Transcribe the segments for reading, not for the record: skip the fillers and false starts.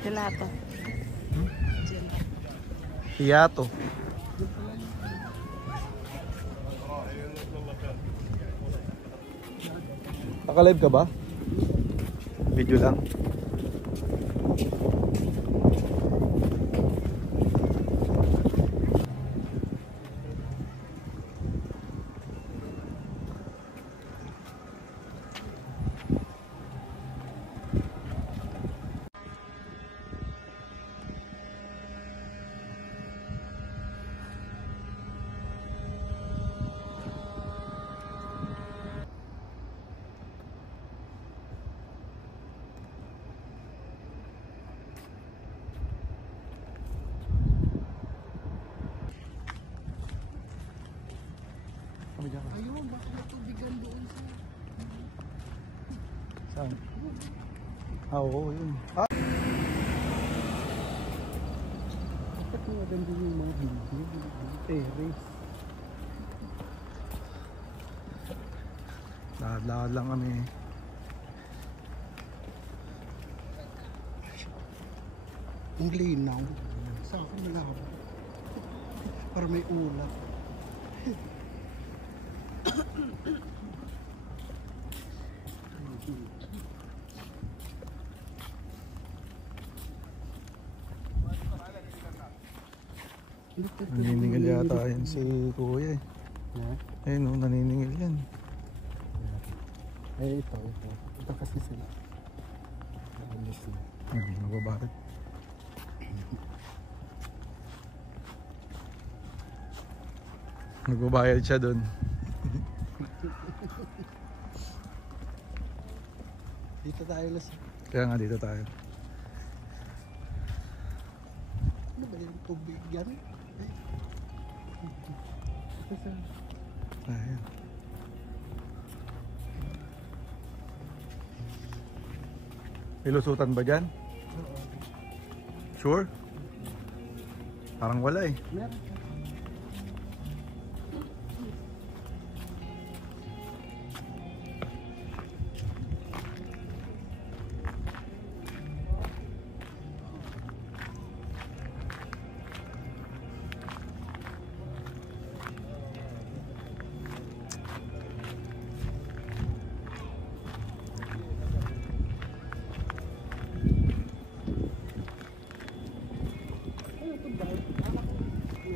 Gelato. Hiyato. Naka-live ka ba? Video lang. Ayun, baka may tubigan doon sa... Saan? Oo, yun. Bakit maganda yung mga video? Terrace. Lakad-lakad lang kami. Ang linaw. Sa akin malabo. Para may ulap. Naniningil yata yan si Kuya eh. Ayun o, naniningil yan. Ito. Ito kasi sila. Alis na. Nagbabarit. Nagbabayad siya dun. Dito tayo las. Kaya nga dito tayo. Ano ba yung tubig yan? Ayan. May lusutan ba dyan? Sure? Parang wala eh. Meron.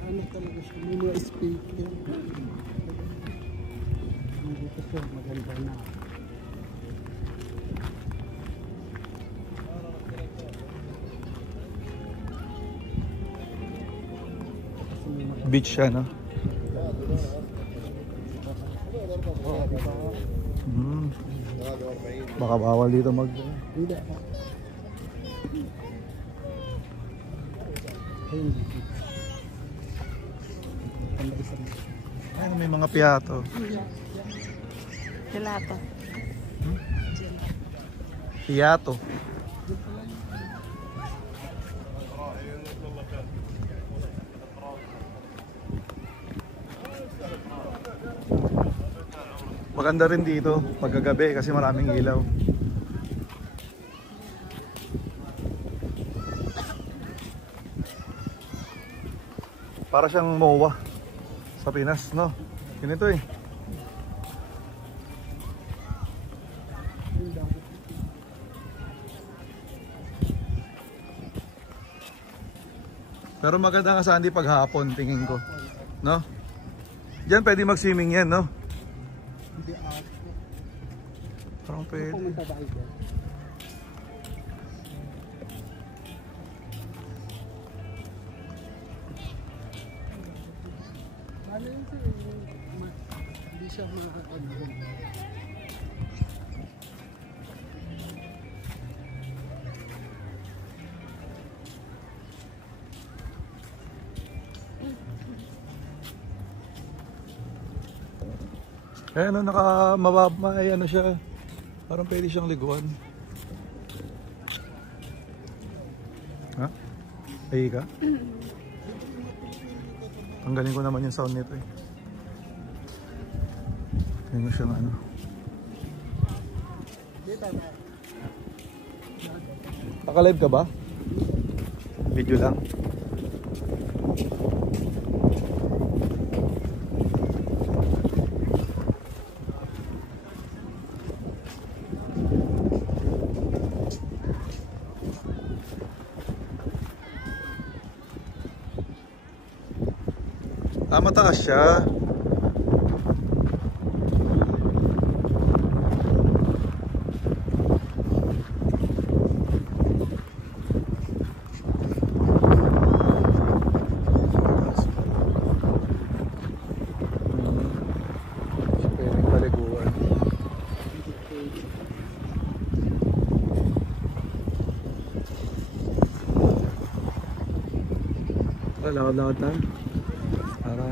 Ano talaga siya, may mga speaker. Dito siya, maganda na. Beach siya, no? Baka bawal dito mag... Hindi. Ayun. Ayan, may mga piyato. Gelato. Hiyato. Maganda rin dito pagkagabi kasi maraming ilaw. Para siyang MOA sa Pinas, no? Ganito eh. Pero maganda nga Sandy paghapon, tingin ko. No? Diyan pwede mag-swimming yan, no? Hindi ako. Parang pwede. Pumunta tayo dyan. Ano yun sir? Hindi siya makakagod. Eh ano, may ano siya. Parang pwede siyang liguan. Ha? Ay ka? Tanggalin ko naman yung sound nito eh. Tingnan siya ng ano. Dito na. Naka-live ka ba? Video lang. Ah, mataas siya. Pwedeng paliguan. Lakad-lakad lang. Para...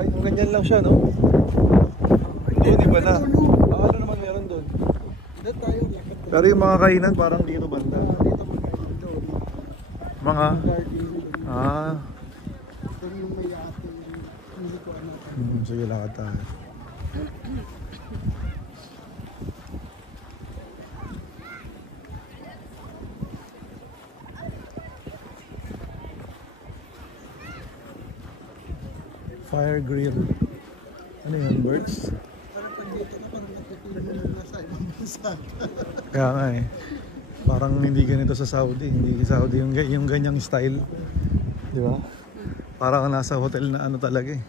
Ay, ganyan lang siya, no? Hindi ba na? Ano naman meron doon? Dito tayo. Pero yung mga kainan parang dito banda. Dito magkakaroon doon. Mga... Garden. Ah... Ito yung may ate. Hindi ko ano. Sige, lakad tayo. Fire grill. Ano yun, birds? Parang pag dito na, parang nagpipila na lang nasa ibang bansa. Kaya nga eh. Parang hindi ganito sa Saudi. Hindi Saudi yung ganyang style. Di ba? Parang nasa hotel na ano talaga eh.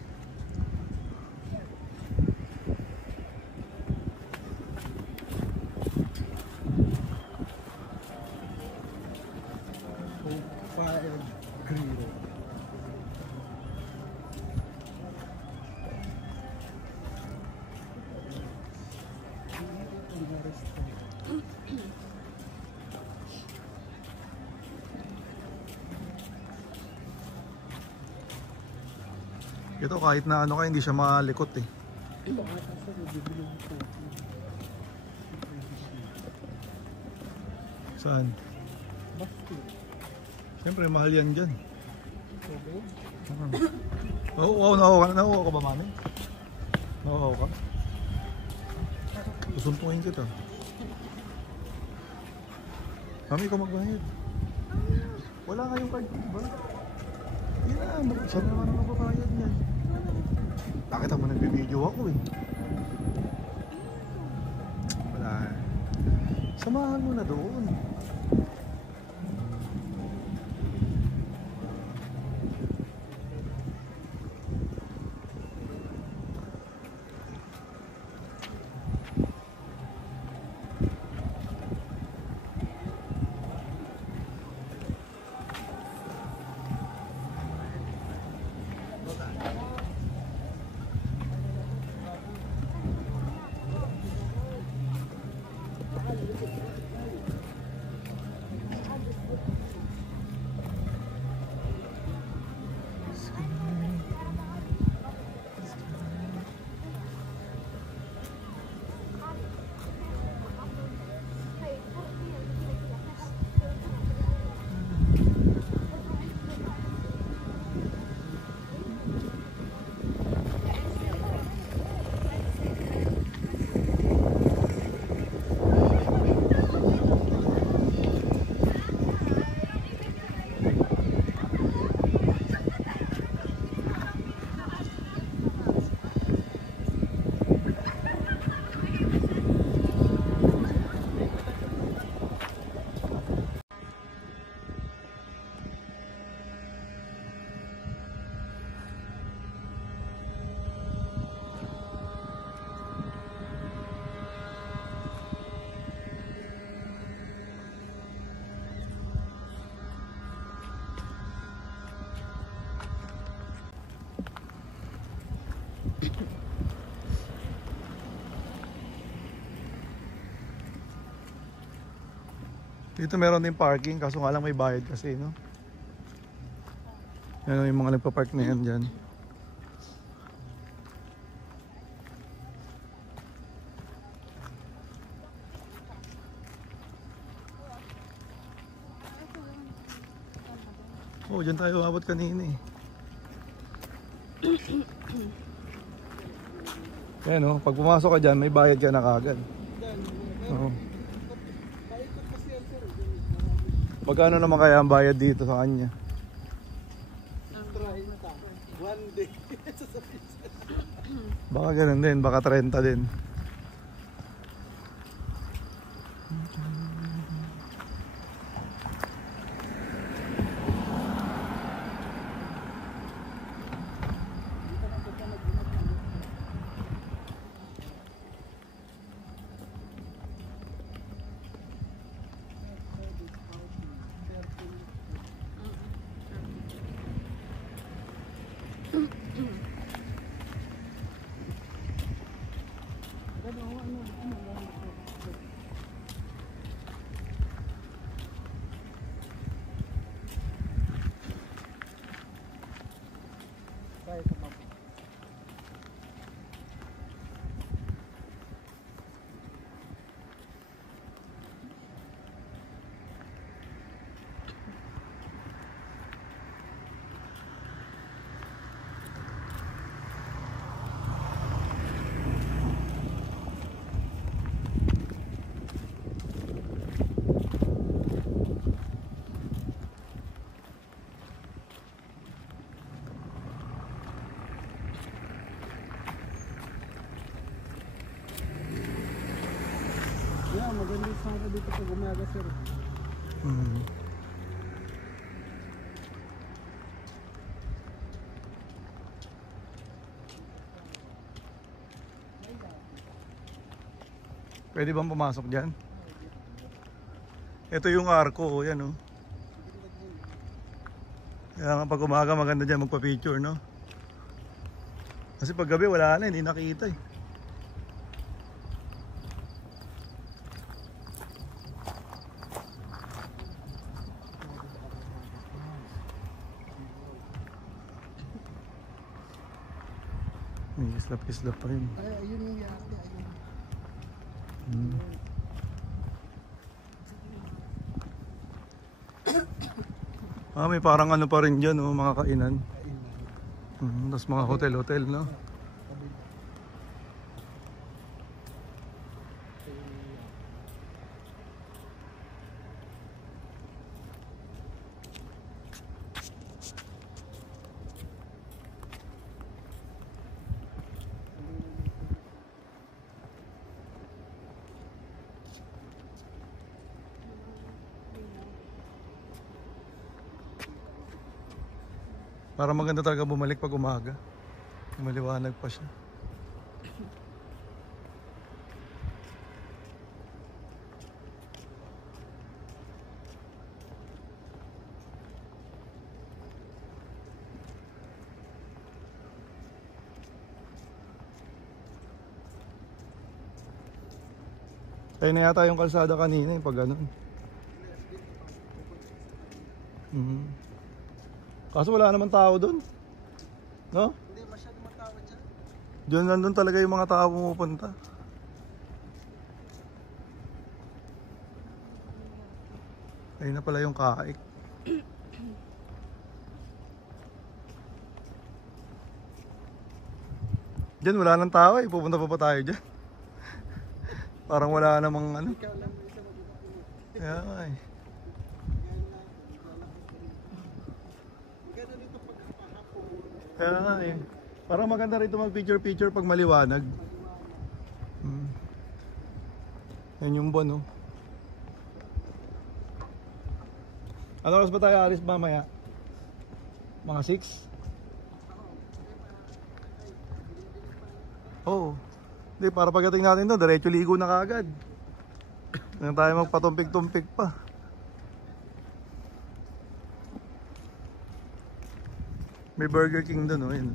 Fire grill. Ito kahit na ano ka, hindi siya makalikot eh. Ito ata sa bibili ko. Saan? Bakit? Siyempre mahal yan dyan. Okay. Oo, nauuhaw ka ba, mami? Nauuhaw ka? Susumpuin kita. Mami, ikaw magbayad. Wala kayong card, ba? Yan na, saan naman ang magbabayad niyan? Nakita mo nagbibideo ako eh. Wala. Samahan mo na doon. Dito meron din parking, kaso nga lang may bayad kasi, no? Yan yung mga nagpa-park na yan dyan. Oh, dyan tayo umabot kanina eh. Yan, no? Pag pumasok ka dyan, may bayad ka na kagad. Oo. Magkano naman kaya ang bayad dito sa kanya? Try na. One day. Baka ganun din, baka 30 din. Yeah, maganda yung sana dito pag umaga, sir. Pwede bang pumasok dyan? Ito yung arko, yan oh. Kaya nga pag umaga maganda dyan magpa-picture, no? Kasi pag gabi wala na, hindi nakita eh. May islap-islap pa rin. Ay, ayun yung yate, ayun. May parang ano pa rin dyan, oh, mga kainan. Tapos mga hotel-hotel, no? Para maganda talaga bumalik pag umaga. Maliwanag pa siya. Kaya na yata yung kalsada kanina pag ganun. Kaso wala naman tao doon. No? Hindi masyado matawad dyan. Diyan nandun talaga yung mga tao pumupunta. Ayun na pala yung kaik. Diyan wala nang tao eh. Pupunta pa tayo dyan. Parang wala namang ano. Ikaw lang may isa mag-inak. Kaya nga eh. Kaya nga eh. Parang maganda rito mag-picture-picture pag maliwanag. Yan yung buwan, oh. Ano oras ba tayo alis mamaya? Mga 6? Oo. Hindi, para pagdating natin doon, diretso ligo na kaagad. Hindi na tayo magpatumpik-tumpik pa. May Burger King doon, oh. Yun.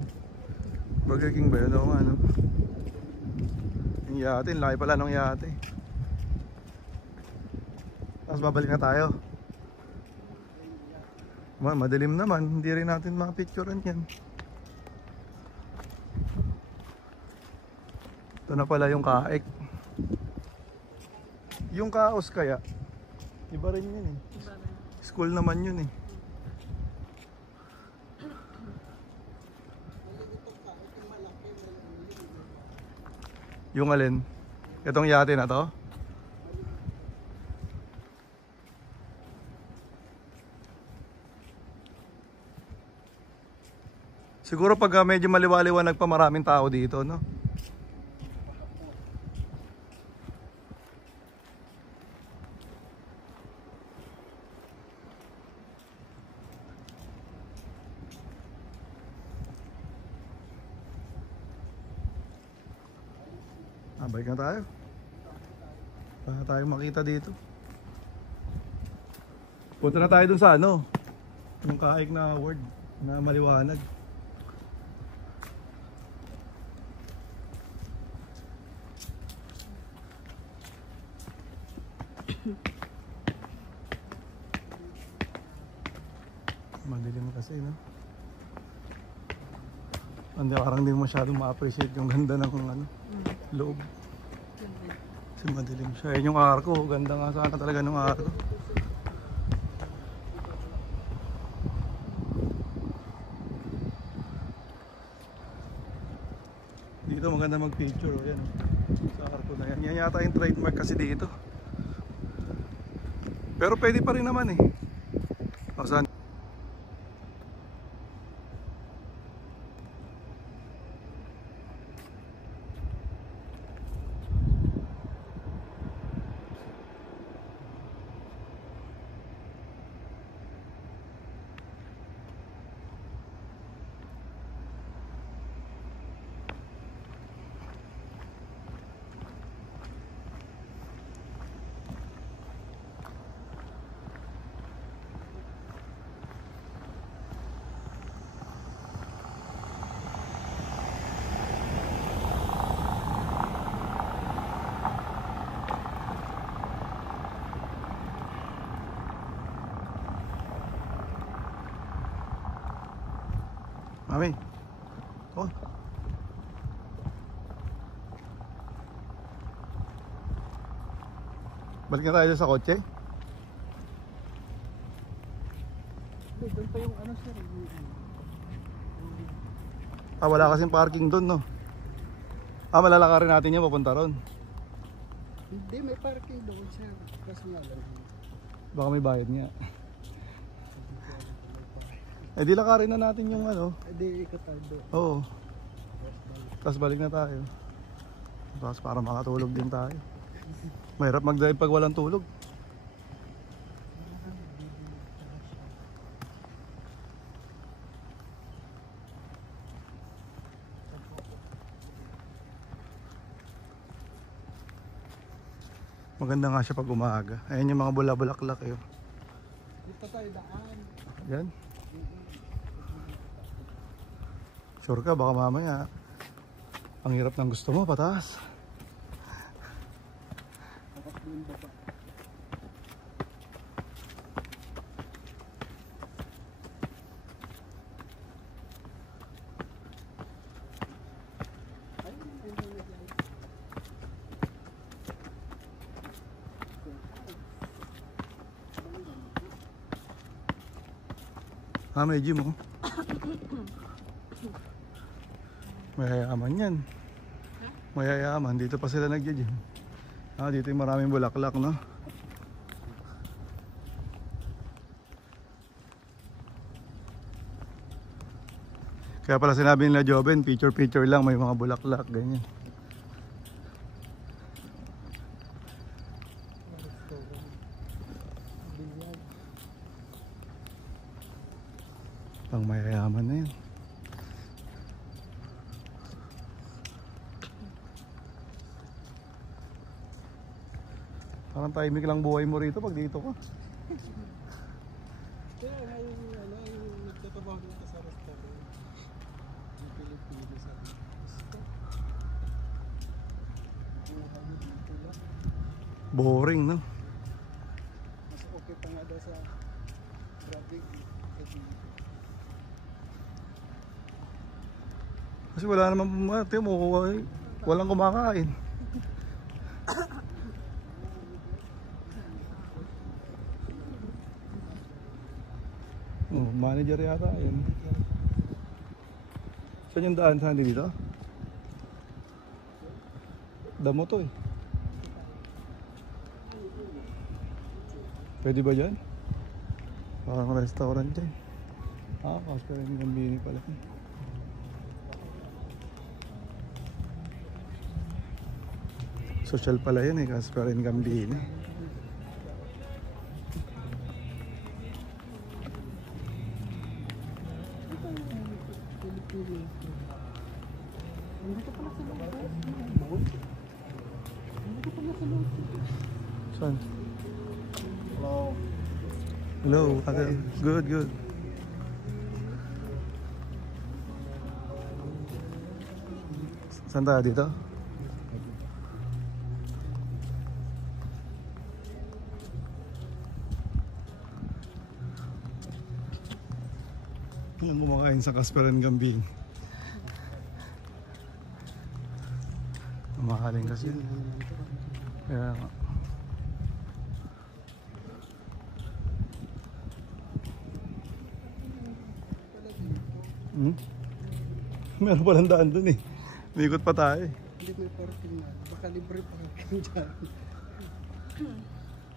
Burger King ba yun? Oo nga, no? Yung yate, laki pala ng yate. Tapos babalik na tayo. Madilim naman, hindi rin natin mapicturean yan. Ito na pala yung kaik. Yung kaos kaya, iba rin yun eh. School naman yun eh. Yung alin? Itong yate na to? Siguro pag medyo maliwaliwanag pa, maraming tao dito, no? Balik na tayo. Para tayo makita dito. Punta na tayo dun sa ano, yung kaik na word na maliwanag. Madilim kasi, no? Hindi, parang hindi masyadong ma-appreciate yung ganda ng ano, loob. Kasi madilim siya. Ayun yung arko. Ganda nga sana talaga ng arko. Dito maganda mag-picture. Yan, sa arko na yan. Yan yata yung trademark kasi dito. Pero pwede pa rin naman eh. Saan? Mami. Oh. Balik na tayo sa kotse. Doon pa yung ano sir. Wala kasing parking doon, no? Malalakarin natin yan papunta ron. Hindi, may parking doon sir. Kasi nga lang. Baka may bayad niya. Di lakarin na natin yung ano. Di ikot tayo doon. Oo. Tapos balik na tayo. Tapos para makatulog din tayo. Mahirap mag-drive pag walang tulog. Maganda nga siya pag umaga. Ayan yung mga bula-bulaklak eh. Dito tayo daan. Yan. Sure ka, baka mamaya ang hirap ng gusto mo, pataas. May gym oh. Mayayaman yan. Mayayaman. Dito pa sila nag-gym. Dito yung maraming bulaklak, no? Kaya pala sinabi nila Joven, picture lang, may mga bulaklak, ganyan. Pang mayayaman na yan. Parang tahimik lang buhay mo rito pag dito ka. Kaya ngayon yung nagtatrabaho dito sa restaurant. Yung Pilipino sa Boring, no? mas okay pa nga daw sa traffic. Kasi wala naman, walang kumakain. Manager yata yun. Saan yung daan? Saan dito? Damo to eh. Pwede ba dyan? Parang restaurant dyan. Kasi pero yung gambini pala. Social pala yun eh, Casper and Gambini. Nandito pala sa loob. Nandito pala sa loob. Saan? Hello. Hello, ate. Good, good. Saan tayo dito? Yung kumakain sa Casper and Gambini. Mamahalin kasi. Kaya nga. Hmm? Meron palang daan dun eh. Umikot pa tayo eh. Hindi may parking na. Baka libre parking dyan.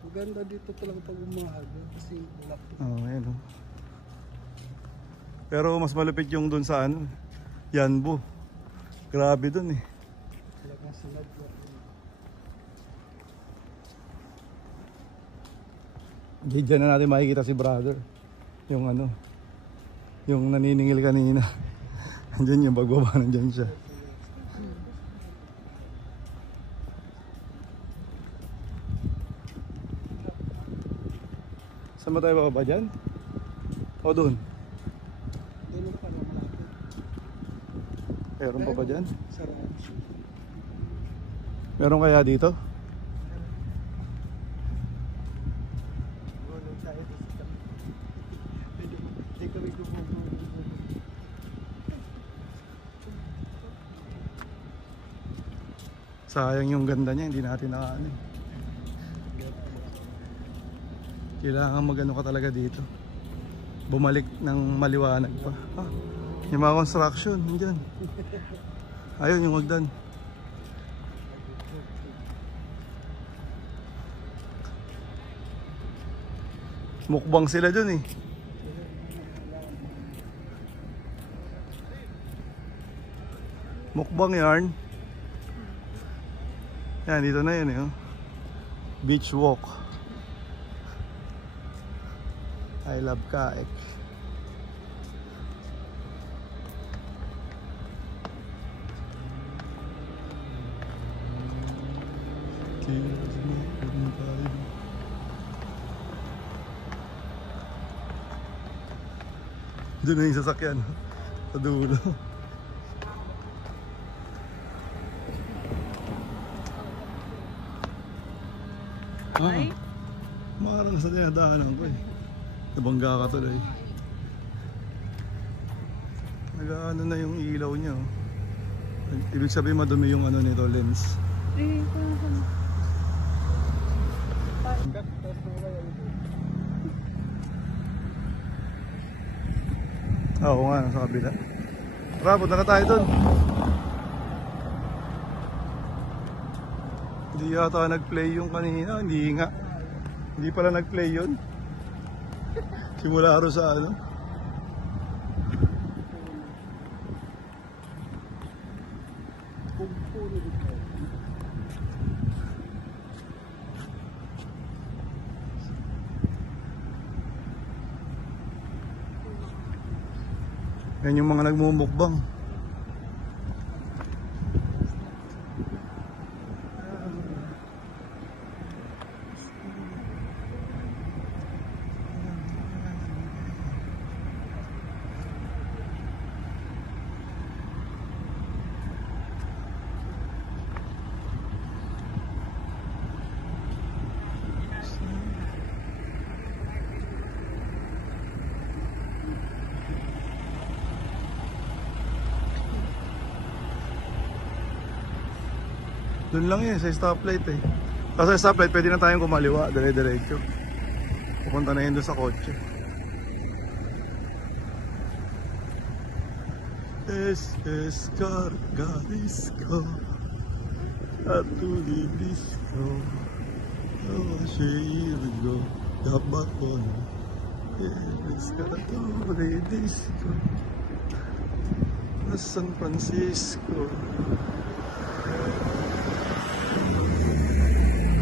Maganda dito talaga pag umahaga kasi wala po. Oo, ayun oh. Pero mas malupit yung dun sa ano, Yanbu. Grabe dun eh. Talagang sinad na. Diyan na natin makikita si brother. Yung ano, yung naniningil kanina. Andiyan yung pagbaba, nandyan siya. Saan ba tayo bababa dyan? O doon? Doon pa lang malapit. Meron pa ba dyan? Sa ranch. Meron kaya dito? Gulong tayo dito sa kami. Hindi kami gumugulong. Sayang yung ganda niya, hindi natin nakaano. Kailangan magano ka talaga dito. Bumalik ng maliwanag pa. Ah, yung mga construction, nandyan. Ayun yung hagdan. Mukbang sila dun eh. Mukbang yarn. Yan, dito na yun eh. Oh. Beach walk. I love Kaek. Doon na yung sasakyan sa dulo. Ah, marang sa dinadaanan ko eh. Nabangga ka tuloy. Nag-ano na yung ilaw niya. Oh. Ibig sabihin madumi yung ano nito, lens. Eh, Oo nga, nasa kabila. Tara, punta na tayo dun. Hindi yata nag-play yung kanina. Hindi nga. Hindi pala nag-play yun. Simula aro sa ano. Yan yung mga nagmumukbang. Doon lang yun, sa stoplight eh. Kasi sa stoplight, pwede na tayong kumaliwa, dire-diretso. Pupunta na yun doon sa kotse. Carga disco at disco. Shirgo, Gabakon. Carga disco. San Francisco.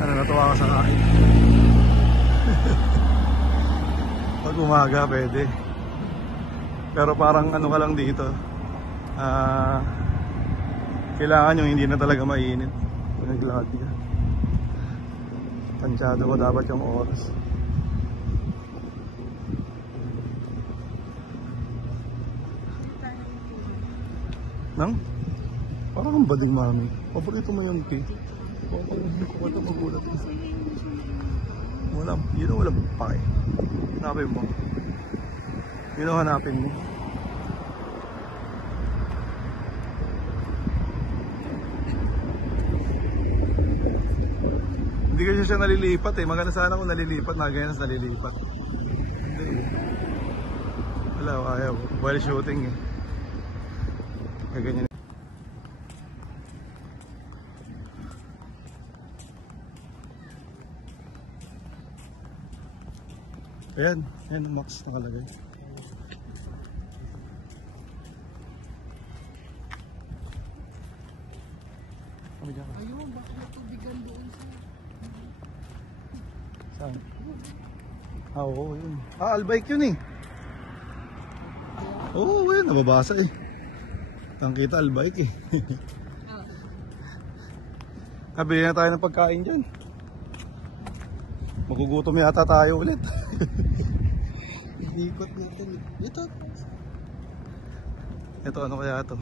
Ano, natuwa ka sa kain? Pag umaga pwede. Pero parang ano ka lang dito, kailangan yung hindi na talaga mainit kung naglakad ka. Tansyado ko dapat yung oras. Nang? Parang ang bading mami. Paborito mo yung tea. Hindi ko ito magulat. Wala, yun ang walang pake. Hanapin mo. Yun ang hanapin mo. Hindi kasi siya nalilipat eh. Maganda sana kung nalilipat. Nagayon na nalilipat. Hindi eh. Wala, ayaw. While shooting eh. Kaya ganyan. Ayan, ayan ang max nakalagay. Kami dyan ka. Ayun, baka matubigan doon sa... Saan? Ah, oo, yun. Ah, albike yun eh. Oo, yun, nababasa eh. Tangkita albike eh. Kabili na tayo ng pagkain dyan. Magugutom yata tayo ulit. Ikot natin. Ito. Ito, ano kaya ito?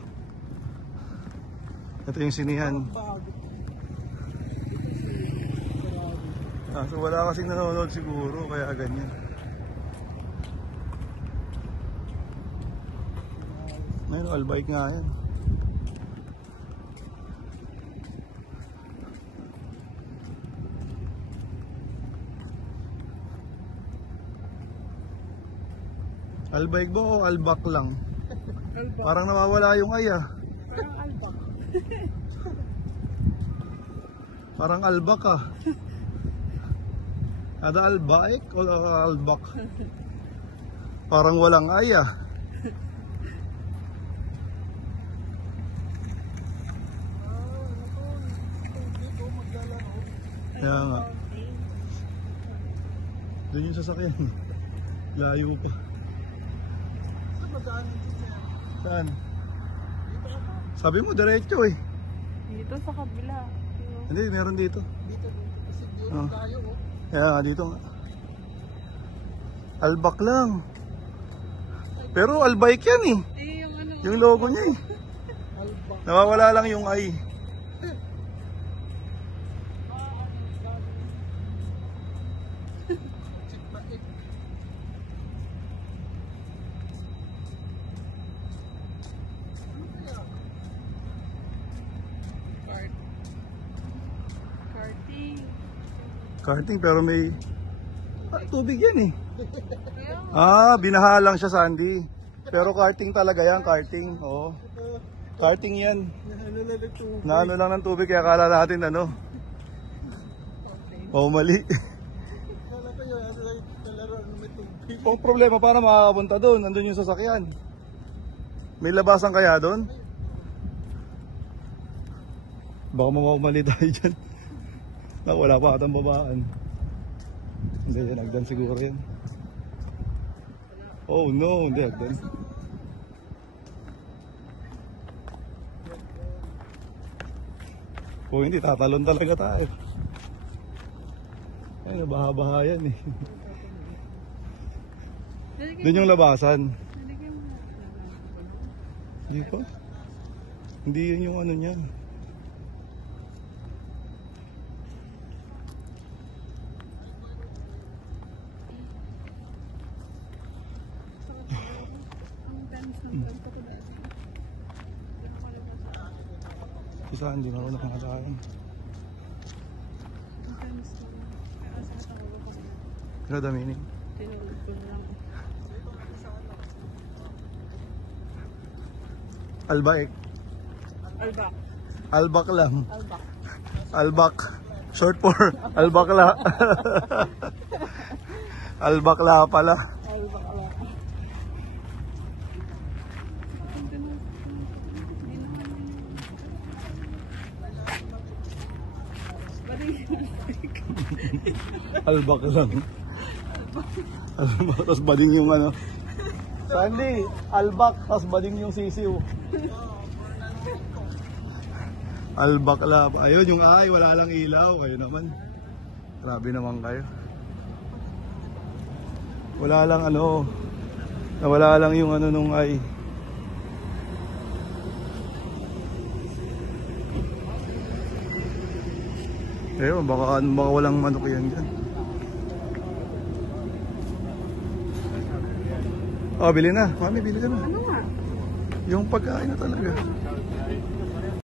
Ito yung sinihan. Bago. So wala kasing nanonood siguro, kaya ganyan. Ayun, albike nga yan. Albike ba o albak lang? Albak. Parang nawawala yung ay ah. Parang albak. Parang albak ah. Ada albike o albak? Parang walang ay ah. Kaya nga. Doon yung sasakyan. Layo pa. Saan? Sabi mo diretso eh. Dito sa kabila. Hindi, meron dito. Dito. Kasi dito Oh. tayo. Oh. Kaya nga, dito nga. Albak lang. Pero albike yan eh. Yung ano. Yung logo niya eh. Albak. Nawawala lang yung ay. Karting. Karting pero may tubig yan eh. Kaya Ah, binaha lang siya, Sandy. Pero karting talaga yan, karting. Oo. Karting yan. Naano lang ng tubig kaya akala natin ano. Oh, mali. Kala ko yun, talaroan may tubig. Ang problema para makakapunta doon, nandun yung sasakyan. May labasan kaya doon? Baka mamamali tayo dyan. Wala pa atang babaan. Hindi yan, agdan siguro yan. Oh no, hindi agdan. Kung hindi, tatalon talaga tayo. Ay, nabaha-baha yan eh. Doon yung labasan. nalagyan mo na. Hindi pa? Hindi yun yung ano niya. Ang tamis ng kanta ko dati. Isa, hindi na ako nakakalain. Ang tamis na. Kaya sa tawag ko na. Ano the meaning? Tinulog ko na lang. Albak. Albak. Albak lang. Albak. Albak. Short for albakla. Albakla pala. Albak. Hindi naman. Bali Albak lang. Albak, tapos bading yung ano. Sandy, albak, tapos bading yung sisiw. Albak lang. Ayun, yung ay, wala lang ilaw. Kayo naman. Grabe naman kayo. Wala lang ano. Nawala lang yung ano nung ay. Ayun, baka walang manok yan dyan. Oh, bili na. Mami, bili ka na. Ano nga? Yung pagkain na talaga.